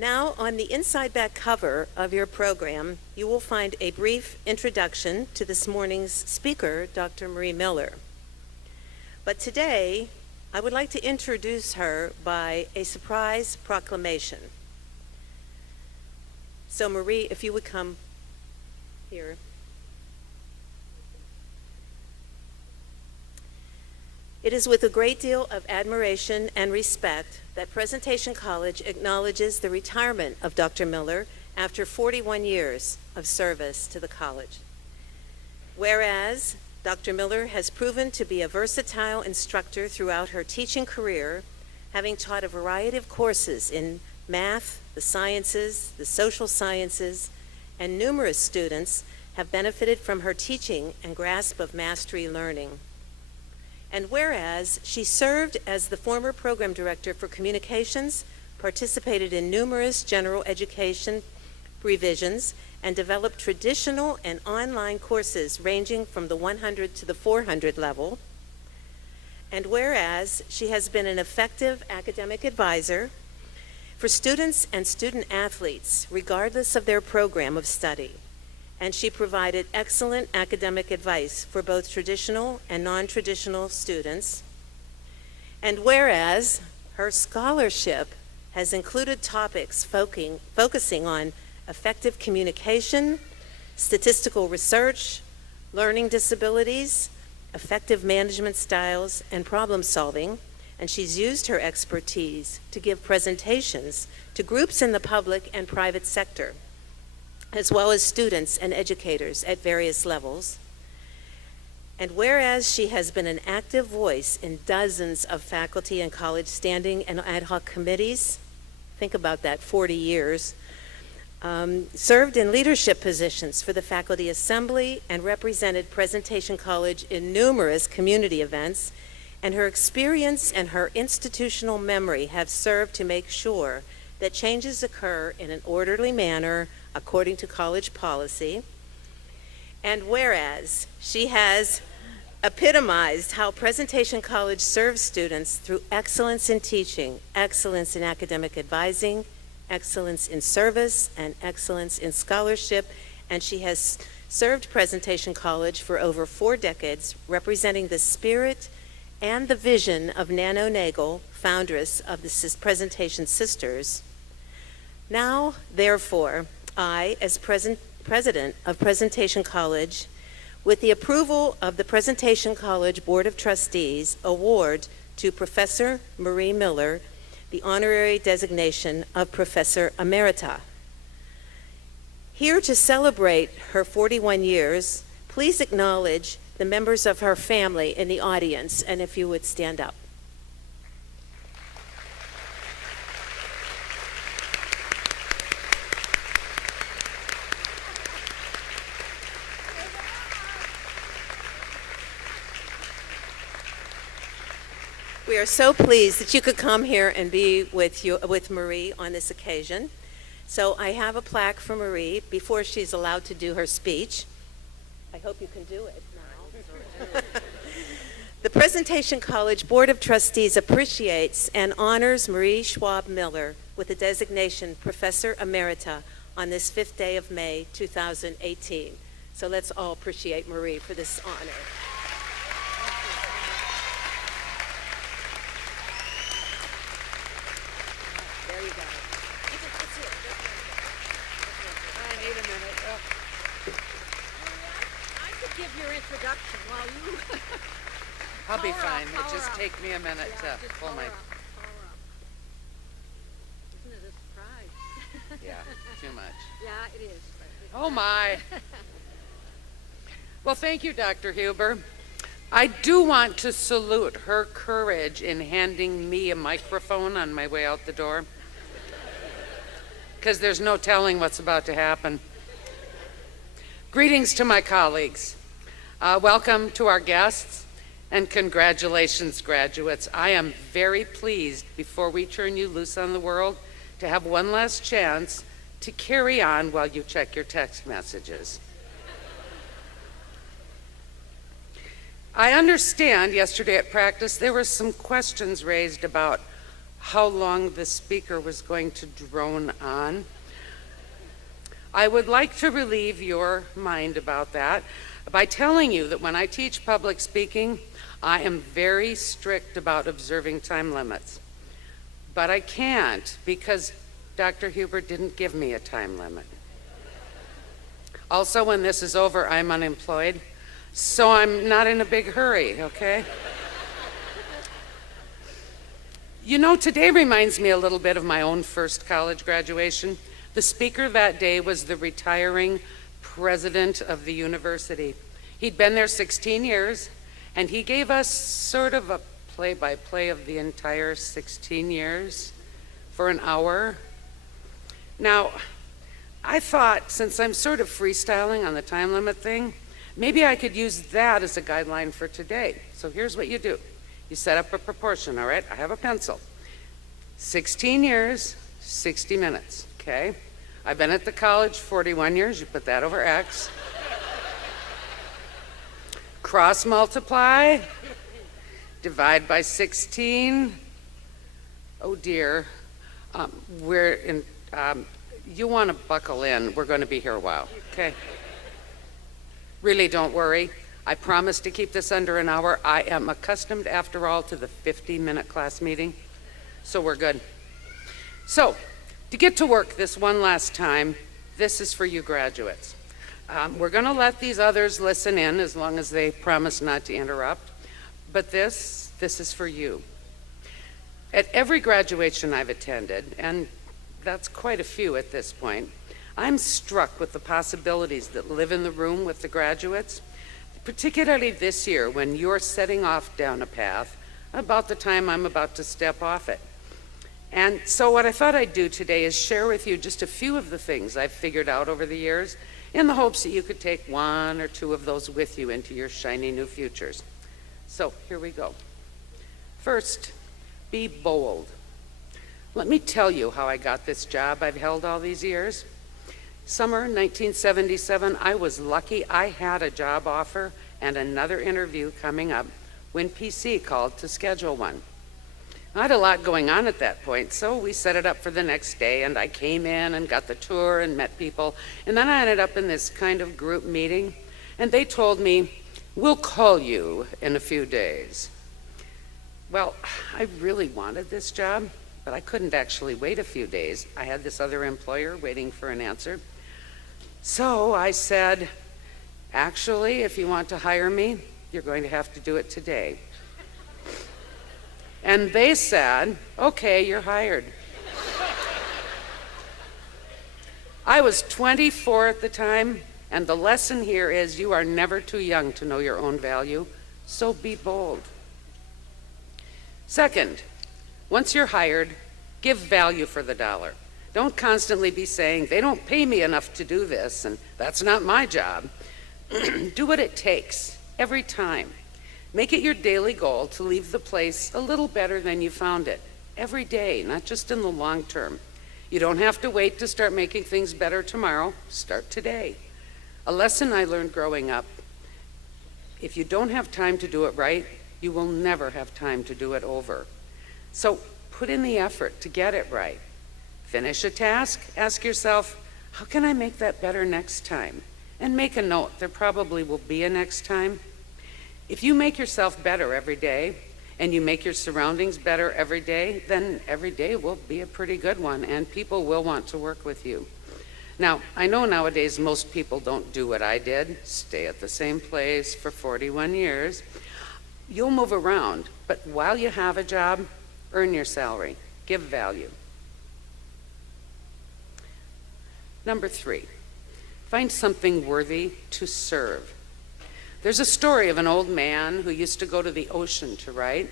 Now, on the inside back cover of your program, you will find a brief introduction to this morning's speaker, Dr. Marie Miller. But today, I would like to introduce her by a surprise proclamation. So Marie, if you would come here. It is with a great deal of admiration and respect that Presentation College acknowledges the retirement of Dr. Miller after 41 years of service to the college. Whereas Dr. Miller has proven to be a versatile instructor throughout her teaching career, having taught a variety of courses in math, the sciences, the social sciences, and numerous students have benefited from her teaching and grasp of mastery learning. And whereas she served as the former program director for communications, participated in numerous general education revisions, and developed traditional and online courses ranging from the 100 to the 400 level. And whereas she has been an effective academic advisor for students and student athletes, regardless of their program of study. And she provided excellent academic advice for both traditional and non-traditional students. And whereas her scholarship has included topics focusing on effective communication, statistical research, learning disabilities, effective management styles, and problem solving, and she's used her expertise to give presentations to groups in the public and private sector, as well as students and educators at various levels. And whereas she has been an active voice in dozens of faculty and college standing and ad hoc committees, think about that, 40 years, served in leadership positions for the Faculty Assembly and represented Presentation College in numerous community events, and her experience and her institutional memory have served to make sure that changes occur in an orderly manner according to college policy. And whereas she has epitomized how Presentation College serves students through excellence in teaching, excellence in academic advising, excellence in service, and excellence in scholarship, and she has served Presentation College for over 4 decades, representing the spirit and the vision of Nano Nagel, foundress of the Presentation Sisters. Now, therefore, I, as president of Presentation College, with the approval of the Presentation College Board of Trustees, award to Professor Marie Miller the honorary designation of Professor Emerita. Here to celebrate her 41 years, please acknowledge the members of her family in the audience, and if you would stand up. We are so pleased that you could come here and be with Marie on this occasion. So I have a plaque for Marie before she's allowed to do her speech. I hope you can do it now. The Presentation College Board of Trustees appreciates and honors Marie Schwab Miller with the designation Professor Emerita on this 5th day of May, 2018. So let's all appreciate Marie for this honor. Introduction while you I'll be fine. It just take me a minute to pull my... Isn't it a surprise? Yeah, too much. Yeah, it is. Oh my. Well, thank you, Dr. Huber. I do want to salute her courage in handing me a microphone on my way out the door, because there's no telling what's about to happen. Greetings to my colleagues. Welcome to our guests, and congratulations, graduates. I am very pleased, before we turn you loose on the world, to have one last chance to carry on while you check your text messages. I understand yesterday at practice there were some questions raised about how long the speaker was going to drone on. I would like to relieve your mind about that by telling you that when I teach public speaking, I am very strict about observing time limits. But I can't because Dr. Huber didn't give me a time limit. Also, when this is over, I'm unemployed, so I'm not in a big hurry, okay? You know, today reminds me a little bit of my own first college graduation. The speaker that day was the retiring president of the university. He'd been there 16 years, and he gave us sort of a play-by-play of the entire 16 years for an hour. Now, I thought, since I'm sort of freestyling on the time limit thing, maybe I could use that as a guideline for today. So here's what you do. You set up a proportion, all right? I have a pencil. 16 years, 60 minutes, okay? I've been at the college 41 years. You put that over X. Cross multiply, divide by 16. Oh dear, you want to buckle in. We're going to be here a while, okay? Really, don't worry. I promise to keep this under an hour. I am accustomed, after all, to the 50-minute class meeting, so we're good. So, to get to work this one last time, this is for you graduates. We're going to let these others listen in as long as they promise not to interrupt, but this is for you. At every graduation I've attended, and that's quite a few at this point, I'm struck with the possibilities that live in the room with the graduates, particularly this year when you're setting off down a path about the time I'm about to step off it. And so what I thought I'd do today is share with you just a few of the things I've figured out over the years in the hopes that you could take one or two of those with you into your shiny new futures. So here we go. First, be bold. Let me tell you how I got this job I've held all these years. Summer 1977, I was lucky I had a job offer and another interview coming up when PC called to schedule one. I had a lot going on at that point, so we set it up for the next day, and I came in and got the tour and met people, and then I ended up in this kind of group meeting, and they told me, "We'll call you in a few days." Well, I really wanted this job, but I couldn't actually wait a few days. I had this other employer waiting for an answer. So I said, "Actually, if you want to hire me, you're going to have to do it today." And they said, "Okay, you're hired." I was 24 at the time, and the lesson here is you are never too young to know your own value, so be bold. Second, once you're hired, give value for the dollar. Don't constantly be saying, "They don't pay me enough to do this, and that's not my job." Do what it takes, every time. Make it your daily goal to leave the place a little better than you found it, every day, not just in the long term. You don't have to wait to start making things better tomorrow. Start today. A lesson I learned growing up: if you don't have time to do it right, you will never have time to do it over. So put in the effort to get it right. Finish a task, ask yourself, how can I make that better next time? And make a note, there probably will be a next time. If you make yourself better every day, and you make your surroundings better every day, then every day will be a pretty good one, and people will want to work with you. Now, I know nowadays most people don't do what I did, stay at the same place for 41 years. You'll move around, but while you have a job, earn your salary, give value. Number 3, find something worthy to serve. There's a story of an old man who used to go to the ocean to write,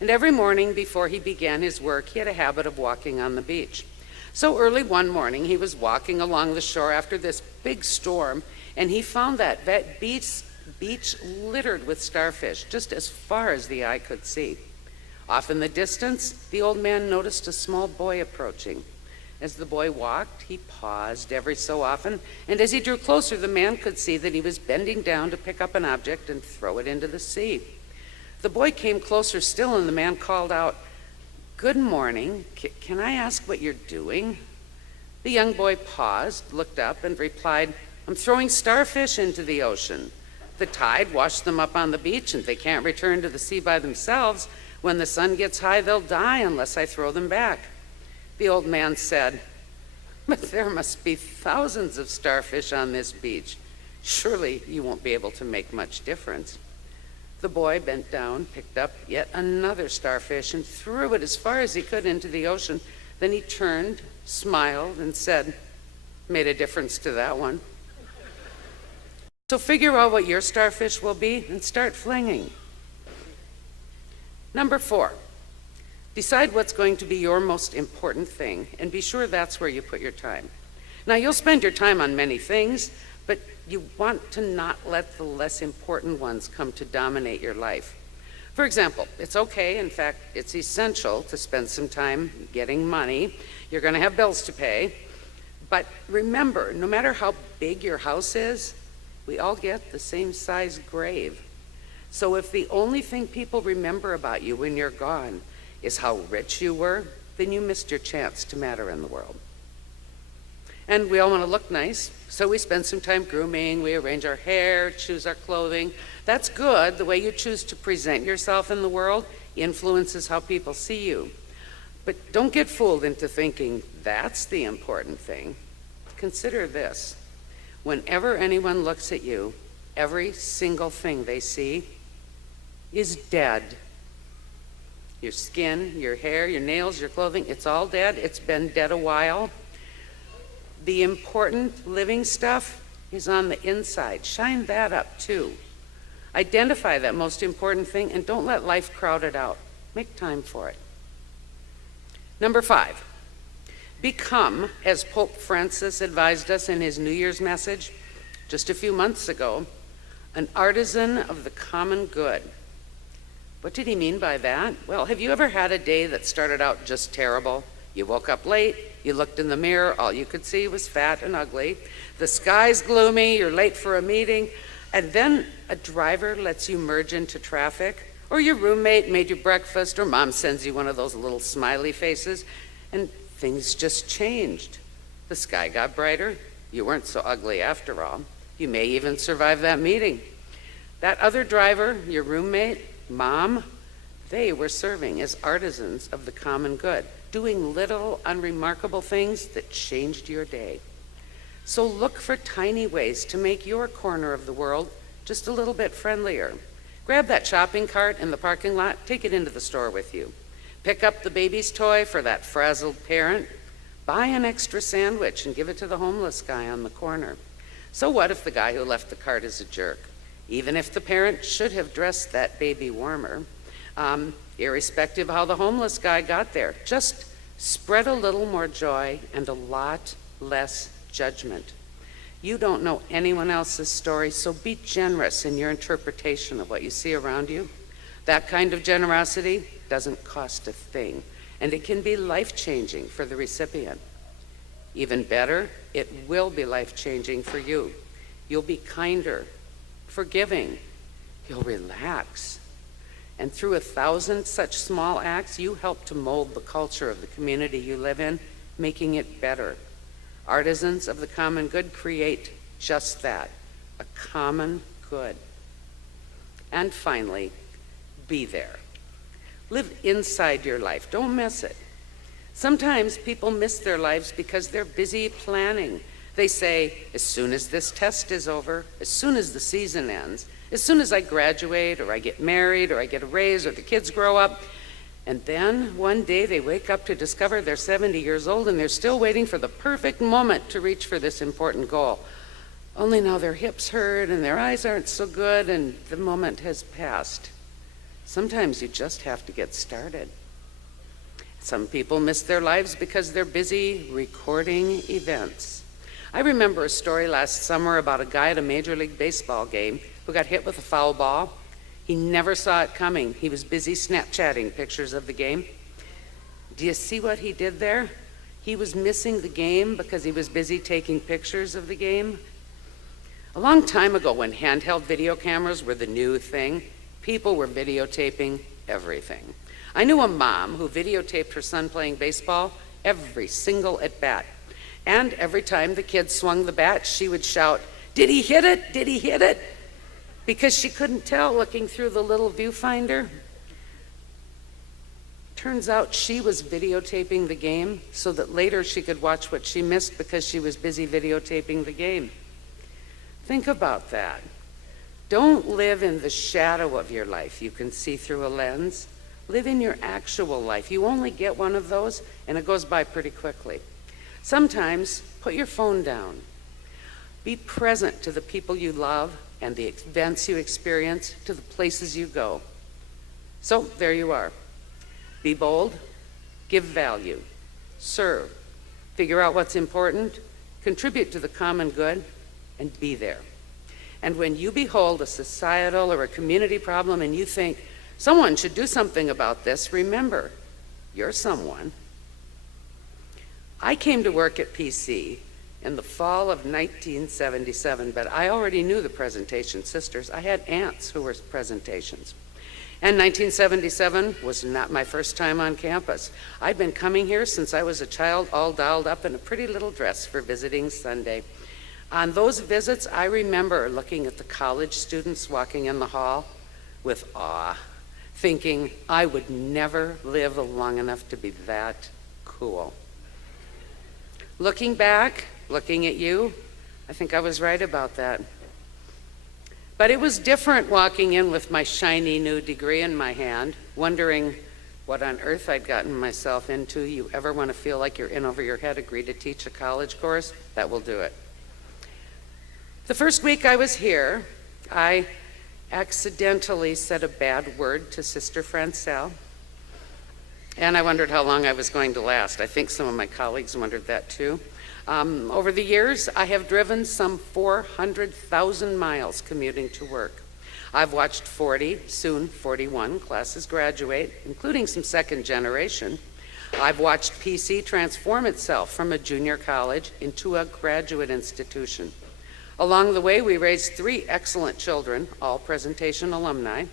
and every morning before he began his work, he had a habit of walking on the beach. So early one morning, he was walking along the shore after this big storm, and he found that beach littered with starfish, just as far as the eye could see. Off in the distance, the old man noticed a small boy approaching. As the boy walked, he paused every so often, and as he drew closer, the man could see that he was bending down to pick up an object and throw it into the sea. The boy came closer still, and the man called out, "Good morning. Can I ask what you're doing?" The young boy paused, looked up, and replied, "I'm throwing starfish into the ocean. The tide washed them up on the beach, and they can't return to the sea by themselves. When the sun gets high, they'll die unless I throw them back." The old man said, "But there must be thousands of starfish on this beach. Surely you won't be able to make much difference." The boy bent down, picked up yet another starfish, and threw it as far as he could into the ocean. Then he turned, smiled, and said, "Made a difference to that one." So figure out what your starfish will be and start flinging. Number 4, decide what's going to be your most important thing, and be sure that's where you put your time. Now, you'll spend your time on many things, but you want to not let the less important ones come to dominate your life. For example, it's okay, in fact, it's essential to spend some time getting money. You're going to have bills to pay. But remember, no matter how big your house is, we all get the same size grave. So if the only thing people remember about you when you're gone is how rich you were, then you missed your chance to matter in the world. And we all want to look nice, so we spend some time grooming, we arrange our hair, choose our clothing. That's good. The way you choose to present yourself in the world influences how people see you. But don't get fooled into thinking that's the important thing. Consider this. Whenever anyone looks at you, every single thing they see is dead. Your skin, your hair, your nails, your clothing, it's all dead. It's been dead a while. The important living stuff is on the inside. Shine that up too. Identify that most important thing and don't let life crowd it out. Make time for it. Number 5, become, as Pope Francis advised us in his New Year's message just a few months ago, an artisan of the common good. What did he mean by that? Well, have you ever had a day that started out just terrible? You woke up late, you looked in the mirror, all you could see was fat and ugly. The sky's gloomy, you're late for a meeting, and then a driver lets you merge into traffic, or your roommate made you breakfast, or mom sends you one of those little smiley faces, and things just changed. The sky got brighter, you weren't so ugly after all. You may even survive that meeting. That other driver, your roommate, mom, they were serving as artisans of the common good, doing little unremarkable things that changed your day. So look for tiny ways to make your corner of the world just a little bit friendlier. Grab that shopping cart in the parking lot, take it into the store with you. Pick up the baby's toy for that frazzled parent. Buy an extra sandwich and give it to the homeless guy on the corner. So what if the guy who left the cart is a jerk? Even if the parent should have dressed that baby warmer, irrespective of how the homeless guy got there, just spread a little more joy and a lot less judgment. You don't know anyone else's story, so be generous in your interpretation of what you see around you. That kind of generosity doesn't cost a thing, and it can be life-changing for the recipient. Even better, it will be life-changing for you. You'll be kinder, forgiving, you'll relax. And through 1,000 such small acts, you help to mold the culture of the community you live in, making it better. Artisans of the common good create just that, a common good. And finally, be there. Live inside your life. Don't miss it. Sometimes people miss their lives because they're busy planning. They say, as soon as this test is over, as soon as the season ends, as soon as I graduate, or I get married, or I get a raise, or the kids grow up. And then one day they wake up to discover they're 70 years old and they're still waiting for the perfect moment to reach for this important goal. Only now their hips hurt and their eyes aren't so good and the moment has passed. Sometimes you just have to get started. Some people miss their lives because they're busy recording events. I remember a story last summer about a guy at a Major League Baseball game who got hit with a foul ball. He never saw it coming. He was busy Snapchatting pictures of the game. Do you see what he did there? He was missing the game because he was busy taking pictures of the game. A long time ago, when handheld video cameras were the new thing, people were videotaping everything. I knew a mom who videotaped her son playing baseball every single at bat. And every time the kid swung the bat, she would shout, "Did he hit it? Did he hit it?" Because she couldn't tell looking through the little viewfinder. Turns out she was videotaping the game so that later she could watch what she missed because she was busy videotaping the game. Think about that. Don't live in the shadow of your life you can see through a lens. Live in your actual life. You only get one of those, and it goes by pretty quickly. Sometimes, put your phone down. Be present to the people you love and the events you experience, to the places you go. So, there you are. Be bold, give value, serve, figure out what's important, contribute to the common good, and be there. And when you behold a societal or a community problem and you think, someone should do something about this, remember, you're someone. I came to work at PC in the fall of 1977, but I already knew the Presentation Sisters. I had aunts who were presentations. And 1977 was not my first time on campus. I'd been coming here since I was a child, all dolled up in a pretty little dress for visiting Sunday. On those visits, I remember looking at the college students walking in the hall with awe, thinking I would never live long enough to be that cool. Looking back, looking at you, I think I was right about that. But it was different walking in with my shiny new degree in my hand, wondering what on earth I'd gotten myself into. You ever want to feel like you're in over your head, agree to teach a college course? That will do it. The first week I was here, I accidentally said a bad word to Sister Francelle, and I wondered how long I was going to last. I think some of my colleagues wondered that too. Over the years, I have driven some 400,000 miles commuting to work. I've watched 40, soon 41 classes graduate, including some second generation. I've watched PC transform itself from a junior college into a graduate institution. Along the way, we raised 3 excellent children, all Presentation alumni.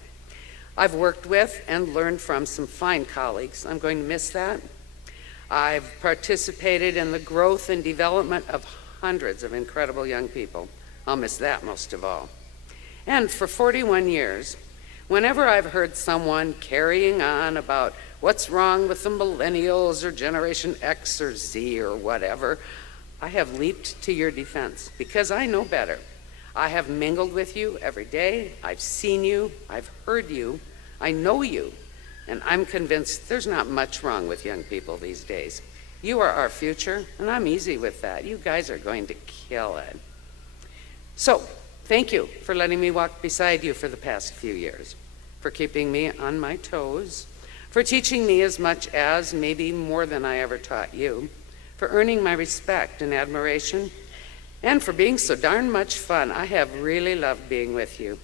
I've worked with and learned from some fine colleagues. I'm going to miss that. I've participated in the growth and development of hundreds of incredible young people. I'll miss that most of all. And for 41 years, whenever I've heard someone carrying on about what's wrong with the millennials or Generation X or Z or whatever, I have leaped to your defense because I know better. I have mingled with you every day. I've seen you. I've heard you. I know you. And I'm convinced there's not much wrong with young people these days. You are our future, and I'm easy with that. You guys are going to kill it. So, thank you for letting me walk beside you for the past few years, for keeping me on my toes, for teaching me as much as, maybe more than I ever taught you, for earning my respect and admiration, and for being so darn much fun. I have really loved being with you.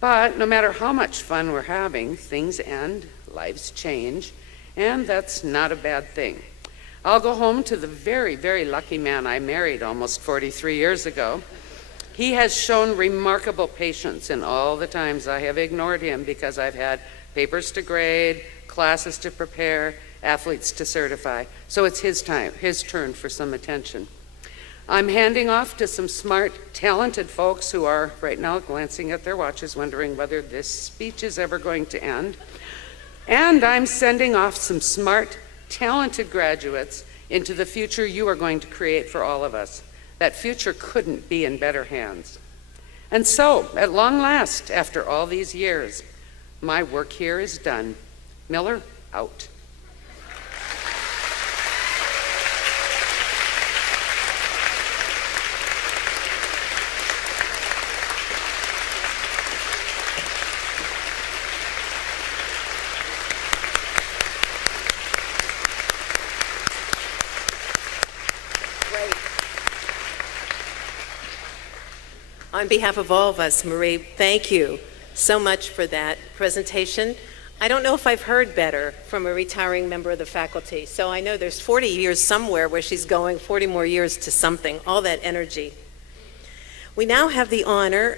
But no matter how much fun we're having, things end, lives change, and that's not a bad thing. I'll go home to the very, very lucky man I married almost 43 years ago. He has shown remarkable patience in all the times I have ignored him because I've had papers to grade, classes to prepare, athletes to certify. So it's his turn for some attention. I'm handing off to some smart, talented folks who are right now glancing at their watches, wondering whether this speech is ever going to end. And I'm sending off some smart, talented graduates into the future you are going to create for all of us. That future couldn't be in better hands. And so, at long last, after all these years, my work here is done. Miller, out. On behalf of all of us, Marie, thank you so much for that presentation. I don't know if I've heard better from a retiring member of the faculty. So I know there's 40 years somewhere where she's going, 40 more years to something, all that energy. We now have the honor